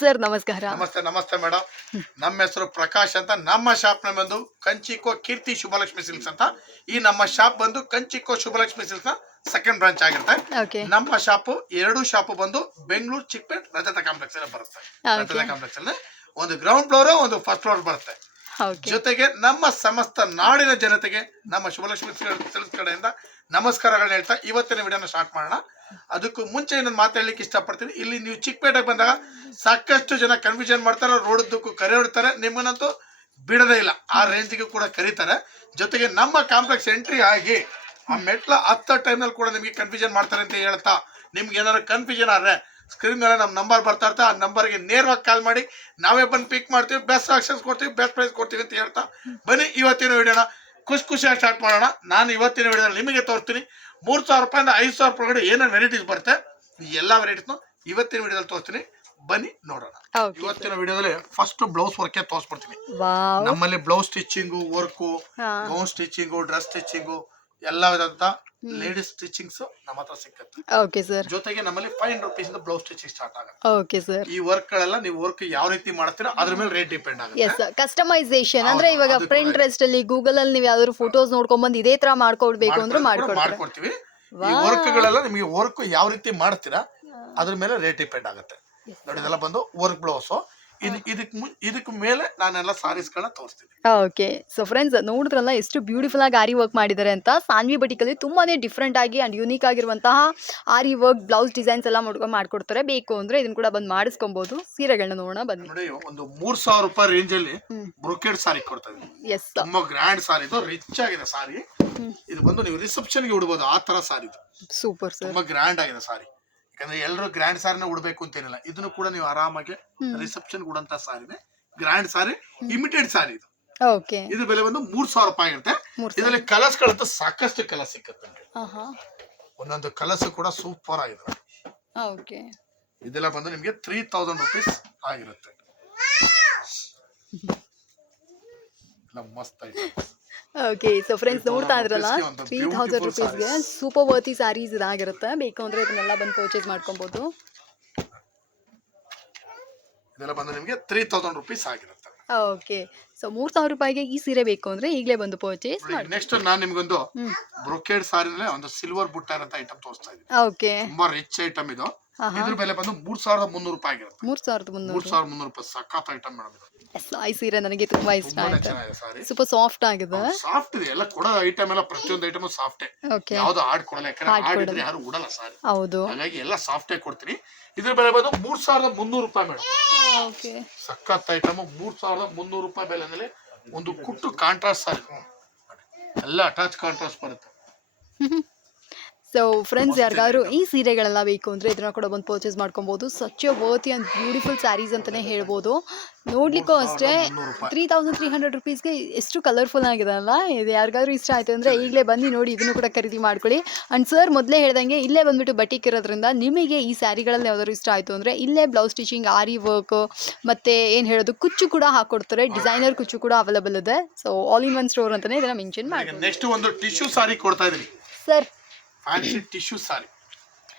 Sir ನಮಸ್ಕಾರ. ನಮಸ್ತೆ ನಮಸ್ತೆ ಮೇಡಮ್ ನಮ್ಮ ಹೆಸರು ಪ್ರಕಾಶ್ ಅಂತ. ನಮ್ಮ ಶಾಪ್ನ ಬಂದು ಕಂಚಿಕೋ ಕೀರ್ತಿ ಶುಭಲಕ್ಷ್ಮಿ ಸಿಲ್ಕ್ಸ್ ಅಂತ. ಈ ನಮ್ಮ ಶಾಪ್ ಬಂದು ಕಂಚಿಕೋ ಶುಭಲಕ್ಷ್ಮಿ ಸಿಲ್ಕ್ಸ್ನ ಸೆಕೆಂಡ್ ಬ್ರಾಂಚ್ ಆಗಿರುತ್ತೆ. ನಮ್ಮ ಶಾಪ್ ಎರಡು ಶಾಪ್ ಬಂದು ಬೆಂಗಳೂರು ಚಿಕ್ಕಪೇಟ್ ರಜತ ಕಾಂಪ್ಲೆಕ್ಸ್ ಅಲ್ಲಿ ಬರುತ್ತೆ. ರಜತ ಕಾಂಪ್ಲೆಕ್ಸ್ ಅಲ್ಲಿ ಒಂದು ಗ್ರೌಂಡ್ ಫ್ಲೋರ್ ಒಂದು ಫಸ್ಟ್ ಫ್ಲೋರ್ ಬರುತ್ತೆ. ಜೊತೆಗೆ ನಮ್ಮ ಸಮಸ್ತ ನಾಡಿನ ಜನತೆಗೆ ನಮ್ಮ ಶುಭಲಕ್ಷ್ಮಿ ಕಡೆಯಿಂದ ನಮಸ್ಕಾರಗಳನ್ನ ಹೇಳ್ತಾ ಇವತ್ತಿನ ವಿಡಿಯೋನ ಸ್ಟಾರ್ಟ್ ಮಾಡೋಣ. ಅದಕ್ಕೂ ಮುಂಚೆ ಇನ್ನೊಂದು ಮಾತಾಡ್ಲಿಕ್ಕೆ ಇಷ್ಟಪಡ್ತೀನಿ. ಇಲ್ಲಿ ನೀವು ಚಿಕ್ಕಪೇಟೆಗೆ ಬಂದಾಗ ಸಾಕಷ್ಟು ಜನ ಕನ್ಫ್ಯೂಷನ್ ಮಾಡ್ತಾರೆ ರೋಡದ್ದಕ್ಕೂ ಕರೆ ಹೊಡ್ತಾರೆ, ನಿಮ್ಮನ್ನಂತೂ ಬಿಡದೇ ಇಲ್ಲ. ಆ ರೇಂಜ್ಗೆ ಕೂಡ ಕರೀತಾರೆ. ಜೊತೆಗೆ ನಮ್ಮ ಕಾಂಪ್ಲೆಕ್ಸ್ ಎಂಟ್ರಿ ಆಗಿ ಆ ಮೆಟ್ಲ ಹತ್ತ ಟೈಮ್ನಲ್ಲಿ ಕೂಡ ನಿಮಗೆ ಕನ್ಫ್ಯೂಷನ್ ಮಾಡ್ತಾರೆ ಅಂತ ಹೇಳ್ತಾ ನಿಮ್ಗೆ ಏನಾದ್ರು ಕನ್ಫ್ಯೂಷನ್ ಆದ್ರೆ ಸ್ಕ್ರೀನ್ ಮೇಲೆ ನಮ್ಮ ನಂಬರ್ ಬರ್ತಾ ಇರ್ತಾ ಆ ನಂಬರ್ಗೆ ನೇರವಾಗಿ ಕಾಲ್ ಮಾಡಿ ನಾವೇ ಬಂದು ಪಿಕ್ ಮಾಡ್ತೀವಿ ಬೆಸ್ಟ್ ಆಕ್ಷನ್ಸ್ ಕೊಡ್ತೀವಿ ಬೆಸ್ಟ್ ಪ್ರೈಸ್ ಕೊಡ್ತೀವಿ ಅಂತ ಹೇಳ್ತಾ ಬನ್ನಿ ಇವತ್ತಿನ ವಿಡಿಯೋನ. ಖುಷಿ ಖುಷಿಯಾಗಿ ಸ್ಟಾರ್ಟ್ ಮಾಡೋಣ. ನಾನು ಇವತ್ತಿನ ವಿಡಿಯೋನ ನಿಮಗೆ ತೋರಿಸ್ತೀನಿ. ಮೂರು ಸಾವಿರ ರೂಪಾಯಿಂದ ಐದು ಸಾವಿರ ರೂಪಾಯಿ ಏನೇನು ವೆರೈಟೀಸ್ ಬರುತ್ತೆ ಈ ಎಲ್ಲ ವೆರೈಟೀಸ್ನು ಇವತ್ತಿನ ವಿಡಿಯೋದಲ್ಲಿ ತೋರಿಸ್ತೀನಿ. ಬನ್ನಿ ನೋಡೋಣ. ಇವತ್ತಿನ ವಿಡಿಯೋದಲ್ಲಿ ಫಸ್ಟ್ ಬ್ಲೌಸ್ ವರ್ಕೇ ತೋರಿಸ್ಬಿಡ್ತೀನಿ. ನಮ್ಮಲ್ಲಿ blouse stitching work gown stitching dress stitching ಎಲ್ಲ ವಿಧಂತ ಲೇಡೀಸ್ ಸ್ಟಿಚಿಂಗ್ಸ್ ನಮ್ಮ ಹತ್ರ ಸಿಕ್ಕತ್ತೆ. Okay sir. ಜೊತೆಗೆ ನಮ್ಮಲ್ಲಿ five hundred rupees blouse stitching start ಆಗುತ್ತೆ. Okay sir. ಈ ವರ್ಕ್ ಗಳೆಲ್ಲ ನೀವು ವರ್ಕ್ ಯಾವ ರೀತಿ ಮಾಡ್ತೀರಾ ಅದ್ರ ಮೇಲೆ ರೇಟ್ ಡಿಪೆಂಡ್ ಆಗುತ್ತೆ. ಎಸ್ ಕಸ್ಟಮೈಸೇಷನ್ ಅಂದ್ರೆ ಇವಾಗ ಪ್ರಿಂಟ್ ರೆಸ್ಟ್ ಅಲ್ಲಿ ಗೂಗಲ್ ಅಲ್ಲಿ ನೀವು ಯಾವ್ದಾದ್ರು ಫೋಟೋಸ್ ನೋಡ್ಕೊಂಡ್ ಬಂದು ಇದೇ ತರ ಮಾಡ್ಕೊಡ್ಬೇಕು ಅಂದ್ರೆ ಮಾಡ್ಕೊಡ್ತೀವಿ, ಈ. ವರ್ಕ್ ಗಳೆಲ್ಲ ನಿಮಗೆ ವರ್ಕ್ ಯಾವ ರೀತಿ ಮಾಡ್ತೀರಾ ಅದ್ರ ಮೇಲೆ ರೇಟ್ ಡಿಪೆಂಡ್ ಆಗುತ್ತೆ. ನೋಡಿ ಇದೆಲ್ಲ ಬಂದು ವರ್ಕ್ ಬ್ಲೌಸ್ ಇದು ಇದಕ್ ಇದಕ್ ಮೇಲೆ ನಾನೆಲ್ಲ ತೋರಿಸ್ತೀನಿ. ಓಕೆ. ಸೊ ಫ್ರೆಂಡ್ಸ್ ನೋಡಿದ್ರಲ್ಲ ಎಷ್ಟು ಬ್ಯೂಟಿಫುಲ್ ಆಗಿ ಆರಿ ವರ್ಕ್ ಮಾಡಿದ್ದಾರೆ ಅಂತ. ಸಾನ್ವಿ ಬಟಿಕಲ್ಲಿ ತುಂಬಾನೇ ಡಿಫ್ರೆಂಟ್ ಆಗಿ ಅಂಡ್ ಯುನೀಕ್ ಆಗಿರುವಂತಹ ಆರಿ ವರ್ಕ್ ಬ್ಲೌಸ್ ಡಿಸೈನ್ಸ್ ಎಲ್ಲ ಮಾಡ್ಕೊಂಡು ಮಾಡ್ಕೊಡ್ತಾರೆ. ಬೇಕು ಅಂದ್ರೆ ಇದನ್ನ ಕೂಡ ಬಂದು ಮಾಡಿಸ್ಕೊಬಹುದು ಸೀರೆಗಳನ್ನ ನೋಡೋಣ ಬನ್ನಿ. ನೋಡಿ ಒಂದು ಮೂರ್ ಸಾವಿರ ರೂಪಾಯಿ ರೇಂಜ್ ಅಲ್ಲಿ. ಬ್ರೊಕೆಡ್ ಸಾರಿ ಕೊಡ್ತಾ ಇದೀನಿ ಎಸ್ ತುಂಬಾ ಗ್ರ್ಯಾಂಡ್ ಸಾರಿ ಇದು. ರಿಚ್ ಆಗಿದೆ ಸಾರಿ ಇದು ಬಂದು ನೀವು ರಿಸೆಪ್ಷನ್ಗೆ ಉಡ್ಬೋದು. ಆ ತರ ಸಾರಿ ಇದು. ಸೂಪರ್ ಸರ್ ತುಂಬಾ ಗ್ರ್ಯಾಂಡ್ ಆಗಿದೆ ಸಾರಿ ಯಾಕಂದ್ರೆ ಎಲ್ಲರೂ ಗ್ರ್ಯಾಂಡ್ ಸಾರಿನ ಉಡ್ಬೇಕು ಅಂತೇನಿಲ್ಲ ಇದನ್ನು ಕೂಡ ನೀವು ಆರಾಮಾಗಿ. ರಿಸೆಪ್ಷನ್ ಉಡಂತ ಸಾರಿನೇ. ಗ್ರ್ಯಾಂಡ್ ಸಾರಿ ಇಮಿಟೆಡ್ ಸಾರಿ ಇದು. ಇದು ಬೆಲೆ ಬಂದು ಮೂರ್ ಸಾವಿರ ರೂಪಾಯಿ ಇರುತ್ತೆ ಇದರಲ್ಲಿ ಕಲರ್ಸ್ ಗಳಂತೂ ಸಾಕಷ್ಟು ಕಲರ್ ಸಿಕ್ಕತ್ತೆ ಒಂದೊಂದು ಕಲರ್ಸ್ ಕೂಡ ಸೂಪರ್ ಆಗಿದೆ. ಓಕೆ ಇದೆಲ್ಲ ಬಂದು ನಿಮ್ಗೆ ತ್ರೀ ತೌಸಂಡ್ ರುಪೀಸ್ ಆಗಿರುತ್ತೆ. ಮಸ್ತ್ ಐಟಮ್ಸ್. ಓಕೆ ಸೊ ಫ್ರೆಂಡ್ಸ್ ನೋಡ್ತಾ ಇದ್ರಲ್ಲ? ತ್ರೀ ಥೌಸಂಡ್ ರುಪೀಸ್ಗೆ ಸೂಪರ್ ವರ್ತಿ ಸ್ಯಾರೀಸ್ ಇದಾಗಿರುತ್ತೆ. ಬೇಕು ಅಂದ್ರೆ ಇದನ್ನೆಲ್ಲ ಬಂದು ಪರ್ಚೇಸ್ ಮಾಡ್ಕೊಬೋದು. ಇದೆಲ್ಲ ಬಂದು ನಿಮಗೆ ತ್ರೀ ತೌಸಂಡ್ ರುಪೀಸ್ ಆಗಿರುತ್ತೆ. ಓಕೆ ಸೊ ಮೂರ್ ಸಾವಿರ ರೂಪಾಯಿಗೆ ಈ ಸೀರೆ ಬೇಕು ಅಂದ್ರೆ ಈಗಲೇ ಬಂದು ಪರ್ಚೇಸ್ ಮಾಡಿ ನೆಕ್ಸ್ಟ್ ನಾನು ನಿಮ್ಗೊಂದು ಬ್ರೊಕೇಡ್ ಸಾರಿನಲ್ಲಿ ಒಂದು ಸಿಲ್ವರ್ ಬುಟ್ಟ ಇರೋ ಐಟಮ್ ತೋರಿಸ್ತಾ ಇದ್ದೀನಿ. ಓಕೆ ತುಂಬಾ ರಿಚ್ ಐಟಮ್ ಇದು. ಇದ್ರ ಬೆಲೆ ಬಂದು ಮೂರ್ ಸಾವಿರದ ಮುನ್ನೂರು ರೂಪಾಯಿ ಆಗಿರುತ್ತೆ. ಮೂರ್ ಸಾವಿರದ ಮೂರ್ ಮುನ್ನೂರು ಸಾವಿರದ ಮುನ್ನೂರು ರೂಪಾಯಿ ಸಖತ್ ಐಟಮ್ ಮೇಡಮ್ ಈ ಸೀರೆ ನನಗೆ ತುಂಬಾ ಇಷ್ಟ ತುಂಬಾನೇ ಆಯ್ತು. ಚೆನ್ನಾಗಿದೆ ಸಾರಿ. ಸೂಪರ್ ಸಾಫ್ಟ್ ಆಗಿದೆ. ಸಾಫ್ಟ್ ಇದೆ. ಎಲ್ಲ ಕೊಡೋ ಐಟಮ್ ಎಲ್ಲ ಪ್ರತಿಯೊಂದು ಐಟಮ್ ಸಾಫ್ಟೇ ಓಕೆ ಯಾವ್ದು ಹಾಡ್ ಕೊಡಲ್ಲ ಯಾಕಂದ್ರೆ Hard ಹಾರ್ಡ್ ಇದ್ರೆ ಯಾರು ಉಡಲ್ಲ ಸಾರಿ. ಹೌದು. ಹಾಗಾಗಿ ಎಲ್ಲ ಸಾಫ್ಟೇ ಕೊಡ್ತೀನಿ. ಇದ್ರ ಬೆಲೆ ಬಂದು ಮೂರ್ ಸಾವಿರದ ಮುನ್ನೂರು ರೂಪಾಯಿ ಮೇಡಮ್. ಓಕೆ ಸಖತ್ ಐಟಮ್ ಮೂರ್ ಸಾವಿರದ ಮುನ್ನೂರು ರೂಪಾಯಿ ಬೆಲೆನಲ್ಲಿ ಒಂದು ಕುಟ್ಟು ಕಾಂಟ್ರಾಸ್ಟ್ ಸಾರಿ. ಎಲ್ಲ ಅಟ್ಯಾಚ್ ಕಾಂಟ್ರಾಸ್ಟ್ ಬರುತ್ತೆ. ಸೊ ಫ್ರೆಂಡ್ಸ್ ಯಾರಿಗಾದ್ರೂ ಈ ಸೀರೆಗಳೆಲ್ಲ ಬೇಕು ಅಂದರೆ ಇದನ್ನ ಕೂಡ ಬಂದು ಪರ್ಚೇಸ್ ಮಾಡ್ಕೊಬೋದು. Such worthy and beautiful sarees ಅಂತಲೇ ಹೇಳ್ಬೋದು. ನೋಡ್ಲಿಕ್ಕೂ ಅಷ್ಟೇ. ತ್ರೀ ತೌಸಂಡ್ ತ್ರೀ ಹಂಡ್ರೆಡ್ ರುಪೀಸ್ಗೆ ಎಷ್ಟು ಕಲರ್ಫುಲ್ ಆಗಿದೆ ಅಲ್ಲ? ಇದು ಯಾರಿಗಾದ್ರೂ ಇಷ್ಟ ಆಯಿತು ಅಂದರೆ ಈಗಲೇ ಬನ್ನಿ ನೋಡಿ ಇದನ್ನು ಕೂಡ ಖರೀದಿ ಮಾಡ್ಕೊಳ್ಳಿ. ಆ್ಯಂಡ್ ಸರ್ ಮೊದಲೇ ಹೇಳ್ದಂಗೆ ಇಲ್ಲೇ ಬಂದ್ಬಿಟ್ಟು ಬಟಿಕ್ ಇರೋದ್ರಿಂದ ನಿಮಗೆ ಈ ಸ್ಯಾರಿಗಳಲ್ಲಿ ಯಾವ್ದಾದ್ರು ಇಷ್ಟ ಆಯಿತು ಅಂದರೆ ಇಲ್ಲೇ ಬ್ಲೌಸ್ ಸ್ಟಿಚಿಂಗ್ ಆರಿ ವರ್ಕ್ ಮತ್ತು ಏನು ಹೇಳೋದು ಕುಚ್ಚು ಕೂಡ ಹಾಕ್ಕೊಡ್ತಾರೆ ಡಿಸೈನರ್ ಕುಚ್ಚು ಕೂಡ ಅವೈಲಬಲ್ ಇದೆ. So all in one store ಅಂತಲೇ ಇದನ್ನು ಮೆನ್ಷನ್ ಮಾಡಿ ನೆಕ್ಸ್ಟ್ ಒಂದು ಟಿಶ್ಯೂ ಸಾರಿ ಕೊಡ್ತಾ ಸರ್ ಫ್ಯಾನ್ಸಿ ಟಿಶ್ಯೂ ಸಾರಿ.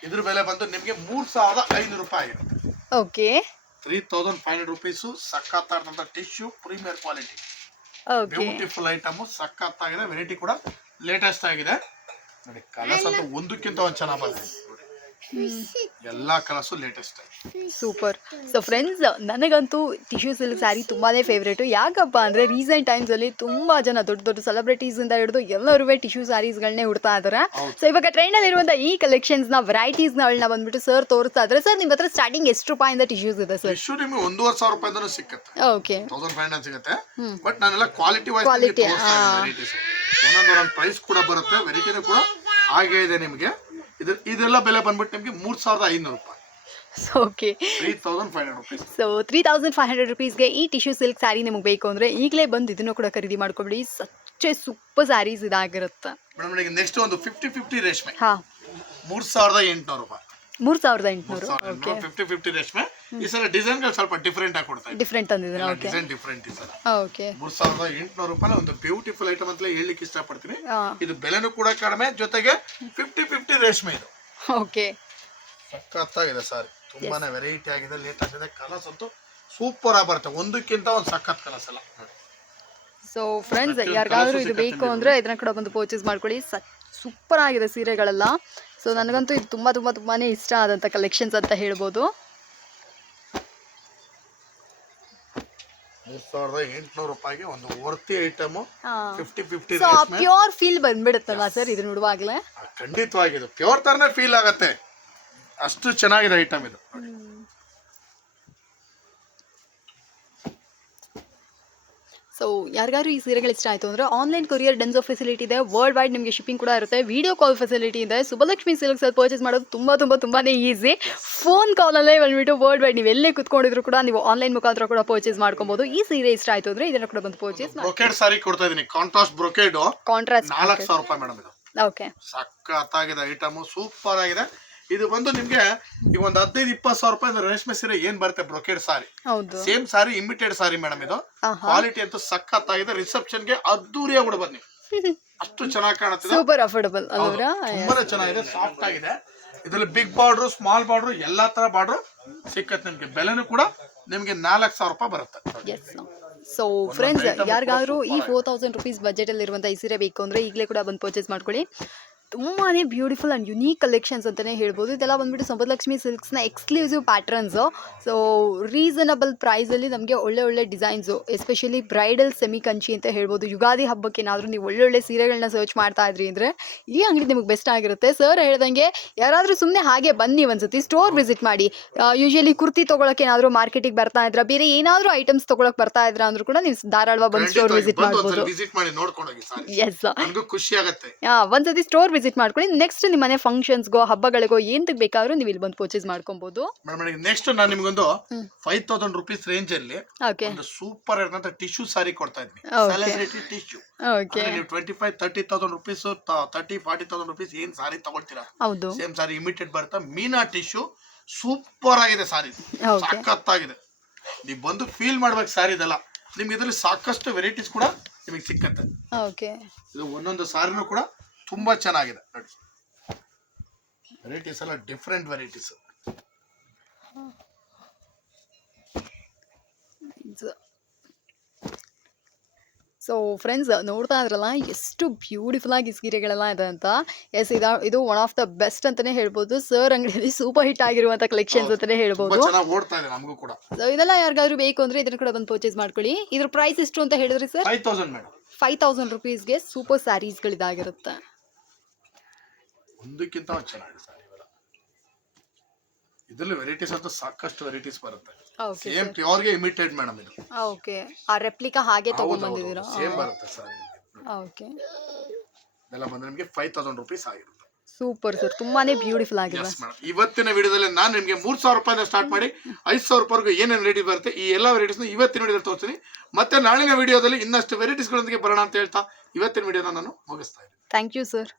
ಇದ್ರ ಬೆಲೆ ಬಂದು ನಿಮಗೆ ಮೂರು ಸಾವಿರದ ಐನೂರು ರೂಪಾಯಿ okay. Three thousand five hundred rupees ಸಖತ್ತಾದಂಥ tissue premier quality. Okay. Beautiful item ಸಖತ್ತಾಗಿದೆ ವೆರೈಟಿ ಕೂಡ ಲೇಟೆಸ್ಟ್ ಆಗಿದೆ. ನೋಡಿ ಕಲರ್ಸ್ ಅಂತ ಒಂದಕ್ಕಿಂತ ಒಂದು ಚೆನ್ನಾಗಿ ಬಂದಿದೆ. ಎಲ್ಲಾ colours latest super. So friends ನನಗಂತೂ ಟಿಶ್ಯೂ ಸಿಲ್ಕ್ ಸ್ಯಾರಿ ತುಂಬಾ ಫೇವ್ರೇಟ್ ಯಾಕಪ್ಪ ಅಂದರೆ ರೀಸೆಂಟ್ ಟೈಮ್ಸಲ್ಲಿ ತುಂಬ ಜನ ದೊಡ್ಡ ದೊಡ್ಡ ಸೆಲೆಬ್ರಿಟೀಸಿಂದ ಹಿಡಿದು ಎಲ್ಲರೂ ಟಿಶ್ಯೂ ಸ್ಯಾರೀಸ್ಗಳನ್ನೇ ಉಡ್ತಾ ಇದ್ದಾರೆ. ಸೊ ಇವಾಗ ಟ್ರೆಂಡಲ್ಲಿರುವಂಥ ಈ ಕಲೆಕ್ಷನ್ಸ್ನ ವೆರೈಟೀಸ್ಗಳನ್ನ ಬಂದ್ಬಿಟ್ಟು ಸರ್ ತೋರಿಸ್ತಾ ಇದ್ದಾರೆ ಸರ್ ನಿಮ್ಮ ಹತ್ರ ಸ್ಟಾರ್ಟಿಂಗ್ ಎಷ್ಟು ರೂಪಾಯಿಂದ ಟಿಶ್ಯೂಸ್ ಇದೆ ಸರ್ ಟಿಶ್ಯೂ ನಿಮ್ಗೆ ಒಂದೂವರೆ ಸಾವಿರ ರೂಪಾಯಿಂದನೂ ಸಿಕ್ಕತ್ತೆ. ಓಕೆ ತೌಸಂಡ್ ಫೈವ್ ಹಂಡ್ರೆಡ್ ಸಿಗುತ್ತೆ. ಬಟ್ ನಾನೆಲ್ಲ ಕ್ವಾಲಿಟಿ ವೈಸ್ ಕ್ವಾಲಿಟಿ ವೆರೈಟೀಸ್ ಒಂದೊಂದು ಪ್ರೈಸ್ ಕೂಡ ಬರುತ್ತೆ ವೆರೈಟಿನೂ ಕೂಡ ಹಾಗೆ ಇದೆ ನಿಮಗೆ. ಇದು ಇದೆಲ್ಲ ಬೆಲೆ ಬಂದ್ಬಿಟ್ಟು ನಿಮಗೆ ಮೂರ್ ಸಾವಿರದ ಐನೂರು ರೂಪಾಯಿ. Okay three thousand five hundred rupees so three thousand five hundred ರುಪೀಸ್ಗೆ ಈ ಟಿಶ್ಯೂ ಸಿಲ್ಕ್ ಸ್ಯಾರಿ ನಿಮಗೆ ಬೇಕು ಅಂದರೆ ಈಗಲೇ ಬಂದು ಇದನ್ನು ಕೂಡ ಖರೀದಿ ಮಾಡ್ಕೊಬಿಡಿ. ಸಚ್ಚೆ ಸೂಪರ್ ಸ್ಯಾರೀಸ್ ಇದಾಗಿರುತ್ತೆ. ಮೇಡಮ್ ನೆಕ್ಸ್ಟ್ ಒಂದು ಫಿಫ್ಟಿ ಫಿಫ್ಟಿ ರೇಷ್ಮೆ. ಹಾಂ. ಮೂರು ಸಾವಿರದ ಎಂಟುನೂರು ರೂಪಾಯಿ. ಮೂರು ಸಾವಿರದ ಎಂಟುನೂರು. ಓಕೆ ಫಿಫ್ಟಿ ಫಿಫ್ಟಿ ರೇಷ್ಮೆ ಈ ಸಲ ಡಿಸೈನ್ಗಳು ಸ್ವಲ್ಪ ಡಿಫ್ರೆಂಟ್ ಆಗಿ ಕೊಡ್ತಾ ಡಿಫ್ರೆಂಟ್ ತಂದಿದ್ದೀರಾ ಓಕೆ ಡಿಸೈನ್ ಡಿಫ್ರೆಂಟ್ ಈ ಸಲ. ಓಕೆ ಮೂರ್ ಸಾವಿರದ ಎಂಟುನೂರು ರೂಪಾಯಿ ಒಂದು ಬ್ಯೂಟಿಫುಲ್ ಐಟಮ್ ಅಂತಲೇ ಹೇಳಲಿಕ್ಕೆ ಇಷ್ಟಪಡ್ತೀನಿ. ಇದು ಬೆಲೆನೂ ಕೂಡ ಕಡಿಮೆ ಜೊತೆಗೆ ಫಿಫ್ಟಿ ಫಿಫ್ಟಿ ರೇಷ್ಮೆ ಇದು. ಓಕೆ ಸಖತ್ತಾಗಿದೆ ಸಾರಿ. ತುಂಬಾನೇ ವೆರೈಟಿ ಆಗಿದೆ ಲೇಟೆಸ್ಟ್ ಆಗಿದೆ. ಕಲರ್ಸ್ ಅಂತೂ ಸೂಪರ್ ಆಗಿ ಬರುತ್ತೆ. ಒಂದಕ್ಕಿಂತ ಒಂದು ಸಖತ್ ಕಲರ್ಸ್ ಎಲ್ಲ. ನೋಡಿ. ಸೊ ಫ್ರೆಂಡ್ಸ್ ಯಾರಿಗಾದ್ರೂ ಇದು ಬೇಕು ಅಂದ್ರೆ ಇದನ್ನ ಕೂಡ ಬಂದು ಪರ್ಚೇಸ್ ಮಾಡ್ಕೊಳ್ಳಿ. ಸೂಪರ್ ಆಗಿದೆ ಸೀರೆಗಳೆಲ್ಲ. ಸೊ ನನಗಂತೂ ಇದು ತುಂಬ ತುಂಬ ತುಂಬಾ ಇಷ್ಟ ಆದಂಥ ಕಲೆಕ್ಷನ್ಸ್ ಅಂತ ಹೇಳ್ಬೋದು. ಸೊ ಪ್ಯೂರ್ ಫೀಲ್ ಬಂದ್ಬಿಡುತ್ತಲ್ಲ ಸರ್ ಇದು ನೋಡುವಾಗಲೇ? ಖಂಡಿತವಾಗಿ ಇದು ಪ್ಯೂರ್ ತರನೇ ಫೀಲ್ ಆಗುತ್ತೆ. ಅಷ್ಟು ಚೆನ್ನಾಗಿದೆ ಐಟಮ್ ಇದು. ಸೊ ಯಾರಿಗಾದ್ರೂ ಈ ಸೀರೆಗಳು ಇಷ್ಟ ಆಯಿತು ಅಂದರೆ ಆನ್ಲೈನ್ ಕೊರಿಯರ್ ಡೆನ್ಸೋ ಫೆಸಿಲಿಟಿ ಇದೆ. ವರ್ಲ್ಡ್ ವೈಡ್ ನಿಮಗೆ ಶಿಪ್ಪಿಂಗ್ ಕೂಡ ಇರುತ್ತೆ. ವಿಡಿಯೋ ಕಾಲ್ ಫೆಸಿಲಿಟಿ ಇದೆ. ಸುಬಲಕ್ಷ್ಮಿ ಸಿಲ್ಕ್ಸ್ ಅಲ್ಲಿ ಪರ್ಚೇಸ್ ಮಾಡೋದು ತುಂಬ ತುಂಬ ತುಂಬಾ ಈಸಿ ಫೋನ್ ಕಾಲಲ್ಲೇ ಬಂದ್ಬಿಟ್ಟು ವರ್ಲ್ಡ್ ವೈಡ್ ನೀವು ಎಲ್ಲೇ ಕುತ್ಕೊಂಡಿದ್ರು ಕೂಡ ನೀವು ಆನ್ಲೈನ್ ಮುಖಾಂತರ ಕೂಡ ಪರ್ಚೇಸ್ ಮಾಡ್ಕೊಬೋದು. ಈ ಸೀರೆ ಇಷ್ಟ ಆಯಿತು ಅಂದರೆ ಇದನ್ನು ಕೂಡ ಬಂದು ಪರ್ಚೇಸ್ ಬ್ರೊಕೇಡ್ ಸಾರಿ ಕೊಡ್ತಾ ಇದ್ದೀನಿ ಕಾಂಟ್ರಾಸ್ಟ್ ಬ್ರೊಕೇಡ್ ಕಾಂಟ್ರಾಸ್ಟ್ ನಾಲ್ಕು ಸಾವಿರ ರೂಪಾಯಿ ಮೇಡಮ್ ಇದು. ಓಕೆ ಸಖತ್ತಾಗಿದೆ ಐಟಮ್ ಸೂಪರ್ ಆಗಿದೆ. ಇದು ಬಂದು ನಿಮ್ಗೆ ಈಗ ಒಂದು ಹದಿನೈದು ಇಪ್ಪತ್ತು ಸಾವಿರ ರೂಪಾಯಿ ರೇಷ್ಮೆ ಸೀರೆ ಏನ್ ಬರುತ್ತೆ brocade sari. Same sari imitated sari madam ಇದು. ಕ್ವಾಲಿಟಿ ಅಂತೂ ಸಖತ್ತಾಗಿದೆ. ರಿಸೆಪ್ಷನ್ಗೆ ಅದ್ದೂರಿಯಾಗಿ ಕೂಡ ಬನ್ನಿ. ಅಷ್ಟು ಚೆನ್ನಾಗಿ ಕಾಣುತ್ತೆ ಸೂಪರ್ ಅಫೋರ್ಡಬಲ್ ತುಂಬಾನೇ ಚೆನ್ನಾಗಿದೆ ಸಾಫ್ಟ್ ಆಗಿದೆ. ಇದರಲ್ಲಿ ಬಿಗ್ ಬಾರ್ಡ್ರು ಸ್ಮಾಲ್ ಬಾರ್ಡ್ರು ಎಲ್ಲಾ ತರ ಬಾರ್ಡ್ರು ಸಿಕ್ಕತ್ತೆ ನಿಮ್ಗೆ. ಬೆಲೆನೂ ಕೂಡ ನಿಮ್ಗೆ ನಾಲ್ಕು ಸಾವಿರ ರೂಪಾಯಿ ಬರುತ್ತೆ. ಸೊ ಫ್ರೆಂಡ್ಸ್ ಯಾರಿಗಾದರೂ ಈ ಫೋರ್ ತೌಸಂಡ್ ರುಪೀಸ್ ಬಜೆಟಲ್ಲಿರುವಂಥ ಈ ಸೀರೆ ಬೇಕು ಅಂದರೆ ಈಗಲೇ ಕೂಡ ಬಂದು ಪರ್ಚೇಸ್ ಮಾಡ್ಕೊಳ್ಳಿ. ತುಂಬಾ ಬ್ಯೂಟಿಫುಲ್ ಆ್ಯಂಡ್ ಯುನೀಕ್ ಕಲೆಕ್ಷನ್ಸ್ ಅಂತಲೇ ಹೇಳ್ಬೋದು. ಇದೆಲ್ಲ ಬಂದ್ಬಿಟ್ಟು ಸಂಪದಲಕ್ಷ್ಮಿ ಸಿಲ್ಕ್ಸ್ನ ಎಕ್ಸ್ಕ್ಲೂಸಿವ್ ಪ್ಯಾಟ್ರನ್ಸು ಸೊ ರೀಸನಬಲ್ ಪ್ರೈಸಲ್ಲಿ ನಮಗೆ ಒಳ್ಳೆ ಒಳ್ಳೆ designs especially bridal semi Kanchi ಅಂತ ಹೇಳ್ಬೋದು. ಯುಗಾದಿ ಹಬ್ಬಕ್ಕೆ ಏನಾದರೂ ನೀವು ಒಳ್ಳೊಳ್ಳೆ ಸೀರೆಗಳನ್ನ ಸರ್ಚ್ ಮಾಡ್ತಾ ಇದ್ರಿ ಅಂದರೆ ಈ ಅಂಗಡಿ ನಿಮಗೆ ಬೆಸ್ಟ್ ಆಗಿರುತ್ತೆ. ಸರ್ ಹೇಳ್ದಂಗೆ ಯಾರಾದರೂ ಸುಮ್ಮನೆ ಹಾಗೆ ಬನ್ನಿ ಒಂದ್ಸತಿ ಸ್ಟೋರ್ ವಿಸಿಟ್ ಮಾಡಿ. ಯೂಶಲಿ ಕುರ್ತಿ ತೊಗೊಳಕ್ಕೆ ಏನಾದರೂ ಮಾರ್ಕೆಟಿಗೆ ಬರ್ತಾ ಇದ್ರೆ ಬೇರೆ ಏನಾದರೂ ಐಟಮ್ಸ್ ತೊಗೊಳಕ್ಕೆ ಬರ್ತಾ ಇದ್ರ ಅಂದ್ರೂ ಕೂಡ ನೀವು ಧಾರಾಳವಾಗಿ ಬಂದು ಸ್ಟೋರ್ ವಿಸಿಟ್ ಮಾಡ್ಬೋದು. ಎಸ್ ಖುಷಿ ಆಗುತ್ತೆ. ಒಂದ್ಸತಿ ಸ್ಟೋರ್ ವಿಸಿಟ್ ಮಾಡ್ಕೊಳ್ಳಿ. ನೆಕ್ಸ್ಟ್ ನಿಮ್ಮ ಮನೆ ಫಂಕ್ಷನ್ಸ್ಗೋ ಹಬ್ಬಗಳಿಗೋ ಎಂತಕ್ಕೆ ಬೇಕಾದ್ರೂ ನೀವು ಇಲ್ಲಿ ಬಂದು ಪರ್ಚೇಸ್ ಮಾಡ್ಕೊಬಹುದು ಮೇಡಮ್ ನೆಕ್ಸ್ಟ್ ನಾನು ನಿಮ್ಗೊಂದು. ಫೈವ್ ತೌಸಂಡ್ ರುಪೀಸ್ ರೇಂಜ್ ಅಲ್ಲಿ ಓಕೆ ಒಂದು ಸೂಪರ್ ಇರೋಂಥ ಟಿಶ್ಯೂ ಸಾರಿ ಕೊಡ್ತಾ ಇದ್ವಿ ಸೆಲೆಬ್ರಿಟಿ ಟಿಶ್ಯೂ ಓಕೆ ನೀವು twenty five thirty thousand rupees thirty forty thousand rupees ಏನ್ ಸಾರಿ ತಗೊಳ್ತೀರಾ? ಹೌದು. ಸೇಮ್ ಸಾರಿ ಇಮಿಟೆಡ್ ಬರುತ್ತೆ? ಮೀನಾ ಟಿಶ್ಯೂ ಸೂಪರ್ ಆಗಿದೆ ಸಾರಿ ಸಖತ್ತಾಗಿದೆ ನೀವು ಬಂದು ಫೀಲ್ ಮಾಡ್ಬೇಕು ಸಾರಿ ಇದೆಲ್ಲ. ನಿಮ್ಗೆ ಇದರಲ್ಲಿ ಸಾಕಷ್ಟು ವೆರೈಟೀಸ್ ಕೂಡ ನಿಮಗೆ ಸಿಕ್ಕತ್ತೆ. ಓಕೆ ಇದು ಒಂದೊಂದು ಸಾರಿನೂ ಕೂಡ ತುಂಬಾ ಚೆನ್ನಾಗಿದೆ. ನೋಡಿ. ವೆರೈಟೀಸ್ ಎಲ್ಲ ಡಿಫ್ರೆಂಟ್ ವೆರೈಟೀಸ್ ಸೊ ಫ್ರೆಂಡ್ಸ್ ನೋಡ್ತಾ ಇದ್ರಲ್ಲ ಎಷ್ಟು ಬ್ಯೂಟಿಫುಲ್ ಆಗಿ ಸೀರೆಗಳೆಲ್ಲ ಇದೆ ಅಂತ. ಎಸ್ ಇದು ಇದು ಒನ್ ಆಫ್ ದ ಬೆಸ್ಟ್ ಅಂತಾನೆ ಹೇಳ್ಬೋದು. ಸರ್ ಅಂಗಡಿಯಲ್ಲಿ ಸೂಪರ್ ಹಿಟ್ ಆಗಿರುವಂತ ಕಲೆಕ್ಷನ್ಸ್ ಅಂತಾನೆ ಹೇಳ್ಬೋದು. ಸೊ ಇದೆಲ್ಲ ಯಾರಿಗಾದ್ರೂ ಬೇಕು ಅಂದ್ರೆ ಇದನ್ನ ಕೂಡ ಬಂದು ಪರ್ಚೇಸ್ ಮಾಡ್ಕೊಳ್ಳಿ. ಇದ್ರ ಪ್ರೈಸ್ ಎಷ್ಟು ಅಂತ ಹೇಳಿದ್ರಿ sir five thousand madam five thousand ರುಪೀಸ್ಗೆ super ಸ್ಯಾರೀಸ್ಗಳಿದಾಗಿರುತ್ತೆ ಒಂದಕ್ಕಿಂತ ಒಂದು ಚೆನ್ನಾಗಿದೆ ಸರ್ ಇವೆಲ್ಲ ಇದರಲ್ಲಿ ವೆರೈಟೀಸ್ ಅಂತ ಸಾಕಷ್ಟು ವೆರೈಟೀಸ್ ಬರುತ್ತೆ. ಓಕೆ ಸೇಮ್ ಪ್ಯೂರ್ಗೆ ಇಮಿಟೇಟ್ ಮೇಡಮ್ ಇದು. ಓಕೆ ಆ ರೆಪ್ಲಿಕಾ ಹಾಗೆ ತೊಗೊಂಡ್ಬಂದಿದ್ದೀರಾ? ಸೇಮ್ ಬರುತ್ತೆ ಸರ್ ಓಕೆ ಇದೆಲ್ಲ ಬಂದ್ರೆ ನಿಮಗೆ ಫೈವ್ ತೌಸಂಡ್ ರುಪೀಸ್ ಆಗಿರುತ್ತೆ. ಸೂಪರ್ ಸರ್ ತುಂಬಾನೇ ಬ್ಯೂಟಿಫುಲ್ ಆಗಿದೆ. Yes madam. ಇವತ್ತಿನ ವಿಡಿಯೋದಲ್ಲಿ ನಾನು ನಿಮಗೆ ಮೂರ್ ಸಾವಿರ ರೂಪಾಯಿಂದ ಸ್ಟಾರ್ಟ್ ಮಾಡಿ ಐದು ಸಾವಿರ ರೂಪಾಯಿವರೆಗೂ ಏನೇನು ವೆರೈಟಿ ಬರುತ್ತೆ ಈ ಎಲ್ಲ ವೆರೈಟೀಸ್ನ ಇವತ್ತಿನ ವಿಡಿಯೋದಲ್ಲಿ ತೋರಿಸ್ತೀನಿ. ಮತ್ತೆ ನಾಳಿನ ವಿಡಿಯೋದಲ್ಲಿ ಇನ್ನಷ್ಟು ವೆರೈಟೀಸ್ಗಳೊಂದಿಗೆ ಬರೋಣ ಅಂತ ಹೇಳ್ತಾ ಇವತ್ತಿನ ವಿಡಿಯೋನ ನಾನು ಮುಗಿಸ್ತಾ ಇದ್ದೀನಿ. Thank you sir